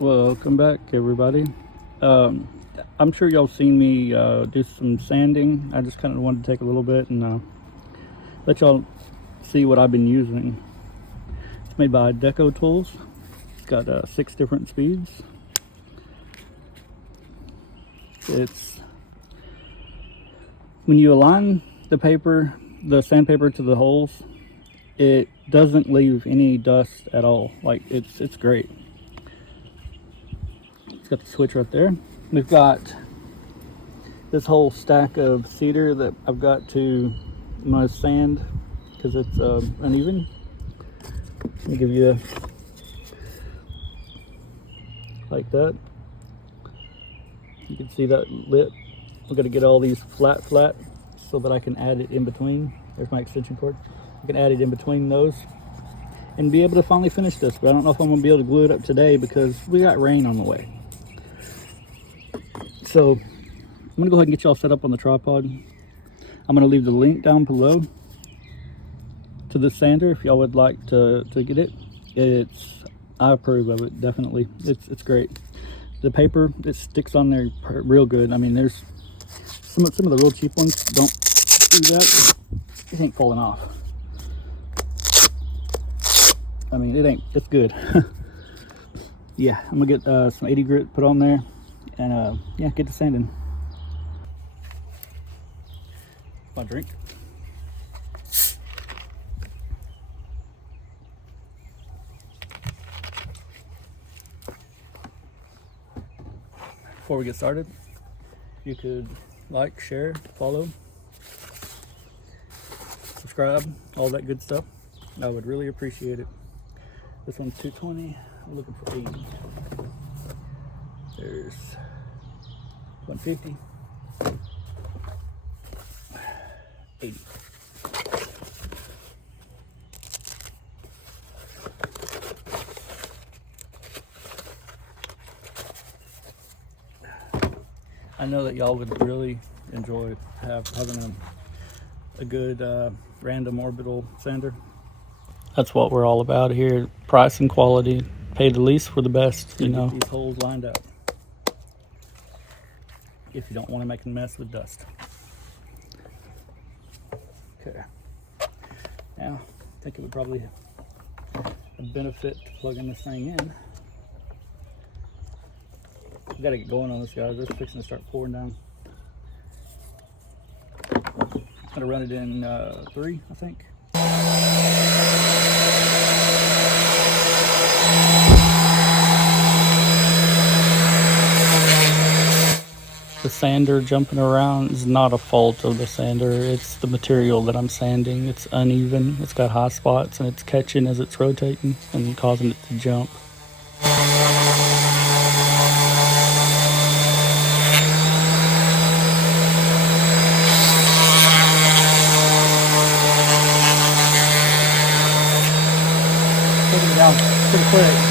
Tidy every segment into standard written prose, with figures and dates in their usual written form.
Welcome back, everybody. I'm sure y'all seen me do some sanding. I just kind of wanted to take a little bit and let y'all see what I've been using. It's made by DEKO Tools. It's got 6 different speeds. It's when you align the sandpaper to the holes, it doesn't leave any dust at all. Like it's great. It's got the switch right there. We've got this whole stack of cedar that I've got to my sand because it's uneven. Let me give you like that. You can see that lip. I'm gonna get all these flat so that I can add it in between. There's my extension cord. I can add it in between those and be able to finally finish this, but I don't know if I'm gonna be able to glue it up today because we got rain on the way. So I'm gonna go ahead and get y'all set up on the tripod. I'm gonna leave the link down below to the sander if y'all would like to get it. I approve of it, definitely. It's great. The paper, it sticks on there real good. I mean, there's some of the real cheap ones don't do that. It ain't falling off. I mean, it's good. Yeah, I'm gonna get some 80 grit put on there and yeah, get to sanding. My drink. Before we get started, you could like, share, follow, subscribe, all that good stuff. I would really appreciate it. This one's 220. I'm looking for 80. There's 150. 80. I know that y'all would really enjoy having a good random orbital sander. That's what we're all about here. Price and quality. Pay the least for the best, you know. Get these holes lined up if you don't want to make a mess with dust. Okay. Now, I think it would probably benefit to plugging this thing in. We gotta get going on this, guys. It's fixing to start pouring down. I'm gonna run it in 3, I think. The sander jumping around is not a fault of the sander. It's the material that I'm sanding. It's uneven. It's got high spots and it's catching as it's rotating and causing it to jump. Taking it down pretty quick.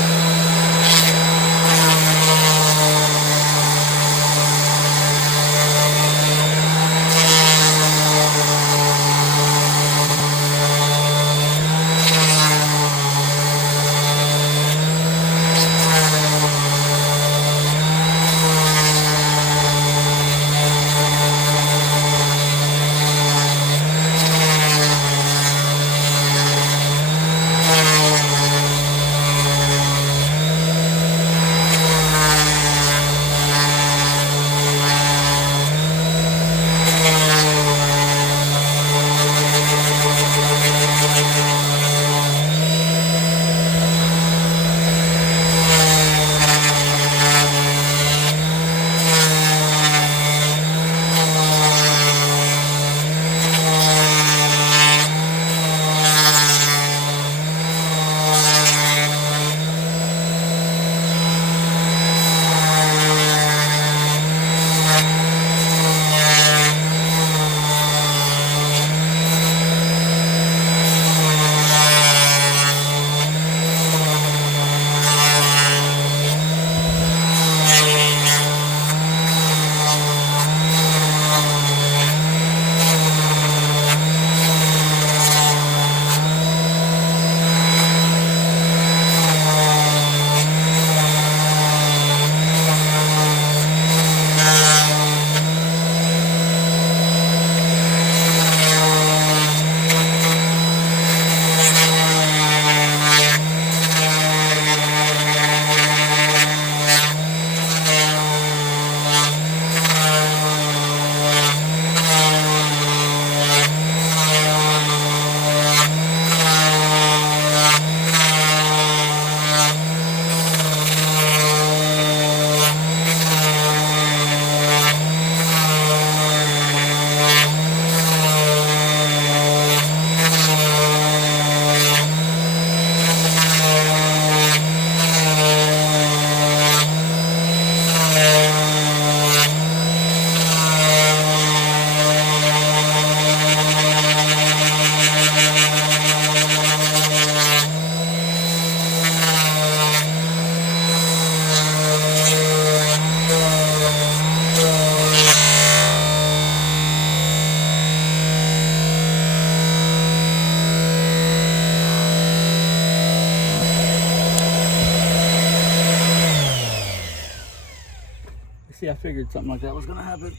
See, I figured something like that was gonna happen.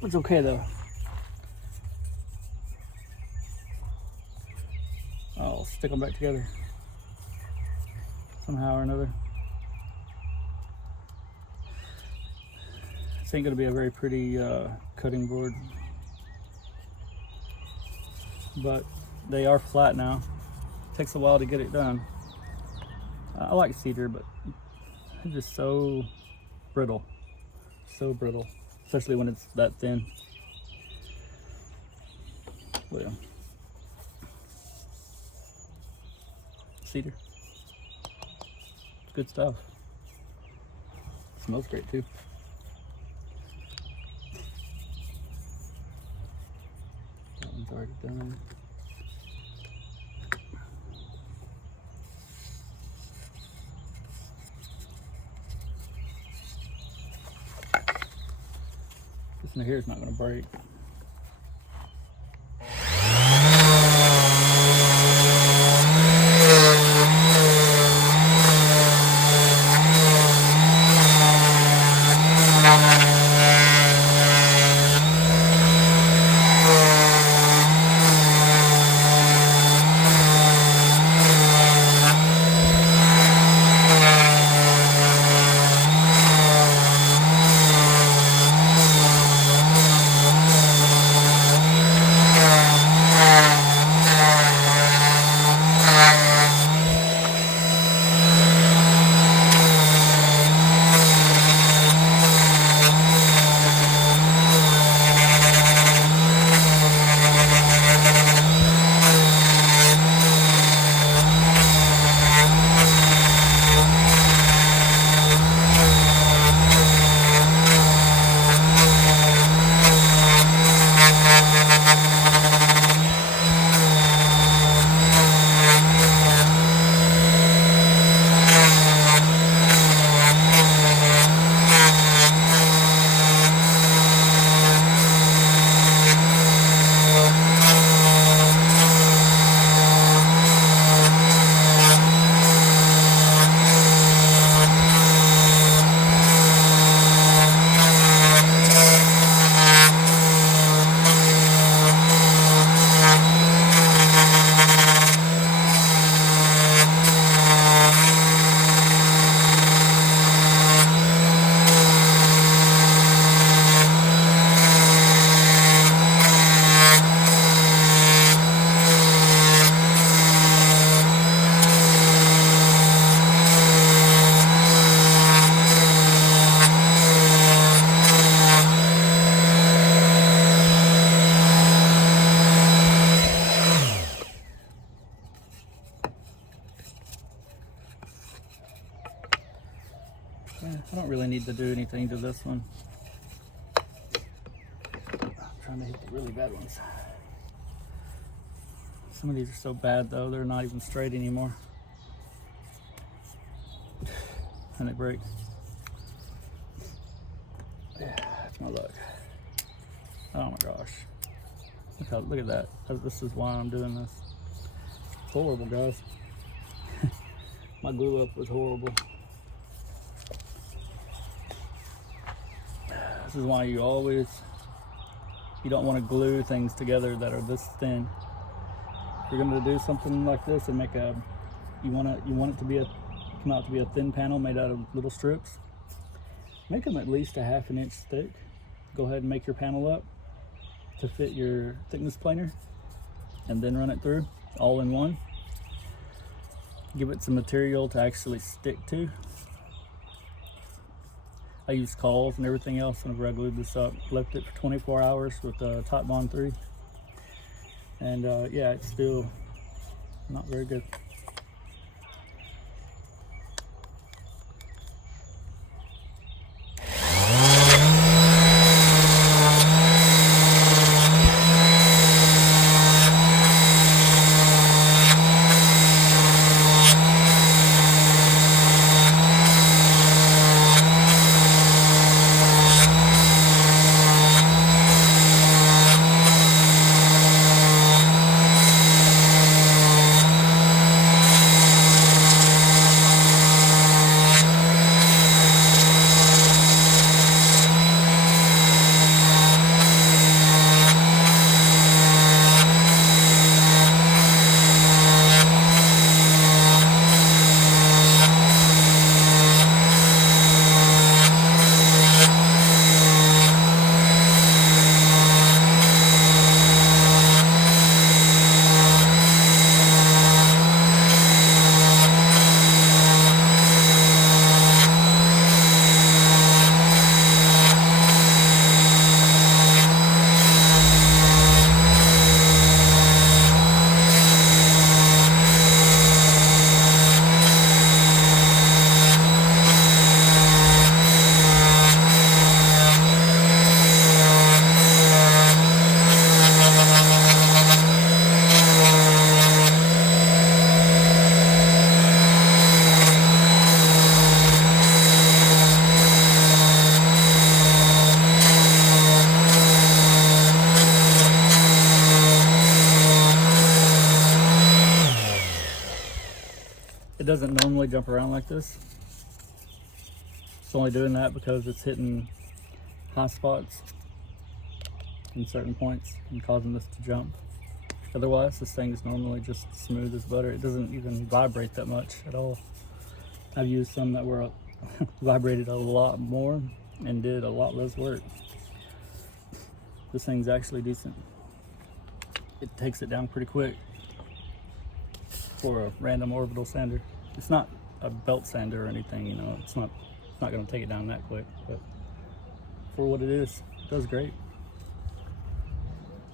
It's okay though. I'll stick them back together somehow or another. This ain't gonna be a very pretty cutting board, but they are flat now. Takes a while to get it done. I like cedar, but it's just so brittle, especially when it's that thin. But yeah. Cedar, it's good stuff. Smells great too. That one's already done. This one here is not going to break. I don't really need to do anything to this one. I'm trying to hit the really bad ones. Some of these are so bad though, they're not even straight anymore. And they break. Yeah, that's my luck. Oh my gosh. Look at that. This is why I'm doing this. It's horrible, guys. My glue up was horrible. This is why you don't want to glue things together that are this thin. If you're going to do something like this and you want it to come out to be a thin panel made out of little strips, make them at least a 1/2 inch thick. Go ahead and make your panel up to fit your thickness planer and then run it through all in one. Give it some material to actually stick to. I used cauls and everything else whenever I glued this up. Left it for 24 hours with Titebond 3. And yeah, it's still not very good. doesn't normally jump around like this. It's only doing that because it's hitting high spots in certain points and causing this to jump. Otherwise, this thing is normally just smooth as butter. It doesn't even vibrate that much at all. I've used some that were vibrated a lot more and did a lot less work. This thing's actually decent. It takes it down pretty quick for a random orbital sander. It's not a belt sander or anything, you know. It's not going to take it down that quick, but for what it is, it does great.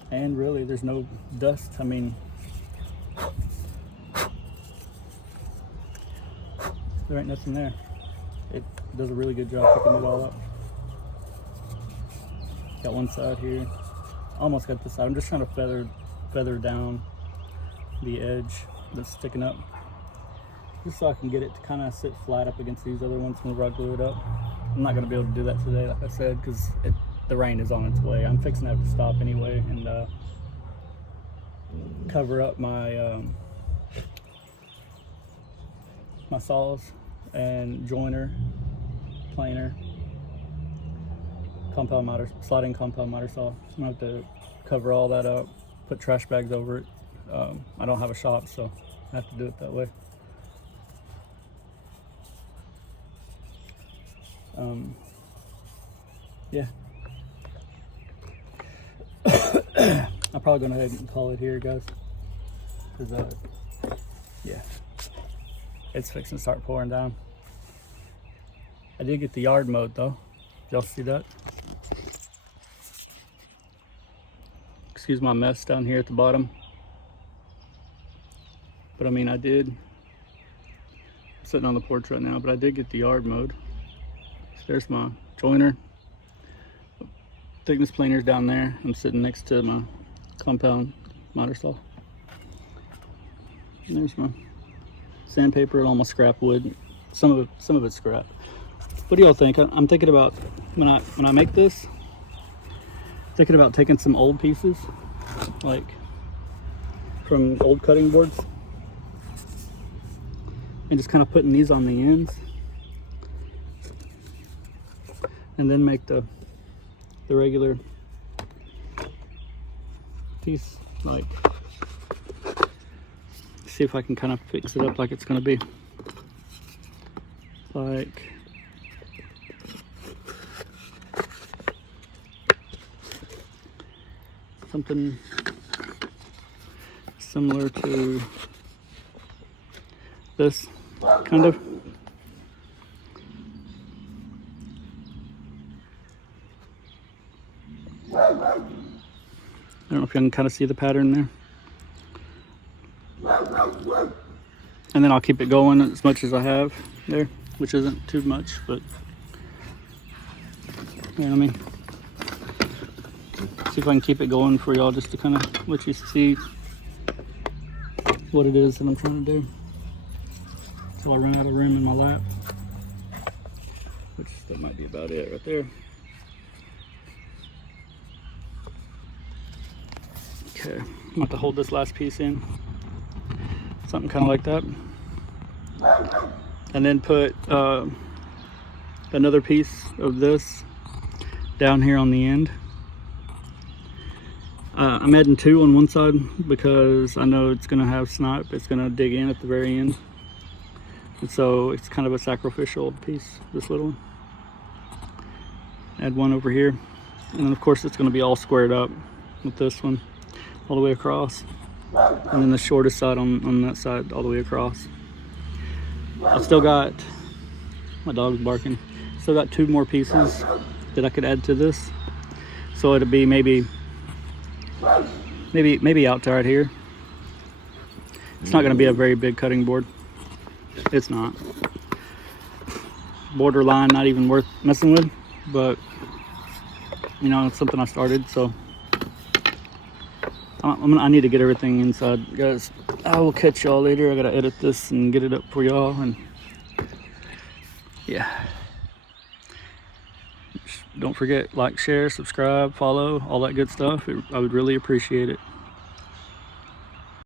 And really, there's no dust. I mean, there ain't nothing there. It does a really good job picking it all up. Got one side here. Almost got this side. I'm just trying to feather down the edge that's sticking up, just so I can get it to kind of sit flat up against these other ones whenever I glue it up. I'm not going to be able to do that today, like I said, because the rain is on its way. I'm fixing to have to stop anyway and cover up my my saws and joiner, planer, compound miter, sliding compound miter saw. I'm gonna have to cover all that up, put trash bags over it. I don't have a shop, so I have to do it that way. Yeah. I'm probably gonna go ahead and call it here, guys, because yeah, it's fixing to start pouring down. I did get the yard mowed though. Y'all see that? Excuse my mess down here at the bottom, but I mean, I did. I'm sitting on the porch right now, but I did get the yard mowed. So there's my joiner. Thickness planer's down there. I'm sitting next to my compound miter saw. And there's my sandpaper and all my scrap wood. Some of it's scrap. What do y'all think? I'm thinking about when I make this, thinking about taking some old pieces, like from old cutting boards, and just kind of putting these on the ends, and then make the regular piece, like, see if I can kind of fix it up like it's going to be like something similar to this, kind of. I don't know if you can kind of see the pattern there. And then I'll keep it going as much as I have there, which isn't too much, but you know what I mean. See if I can keep it going for y'all, just to kind of let you see what it is that I'm trying to do. Until I run out of room in my lap, which that might be about it right there. Okay, I'm about to hold this last piece in, something kind of like that, and then put another piece of this down here on the end. I'm adding two on one side because I know it's going to have snipe. It's going to dig in at the very end, and so it's kind of a sacrificial piece, this little one. Add one over here, and then of course it's going to be all squared up with this one all the way across, and then the shortest side on that side all the way across. I still got, my dog's barking, still got two more pieces that I could add to this, so it'd be maybe out to right here. It's not going to be a very big cutting board. It's not. Borderline not even worth messing with, but you know, it's something I started, so I need to get everything inside, guys. I will catch y'all later. I gotta edit this and get it up for y'all, and yeah. Don't forget, like, share, subscribe, follow, all that good stuff. I would really appreciate it.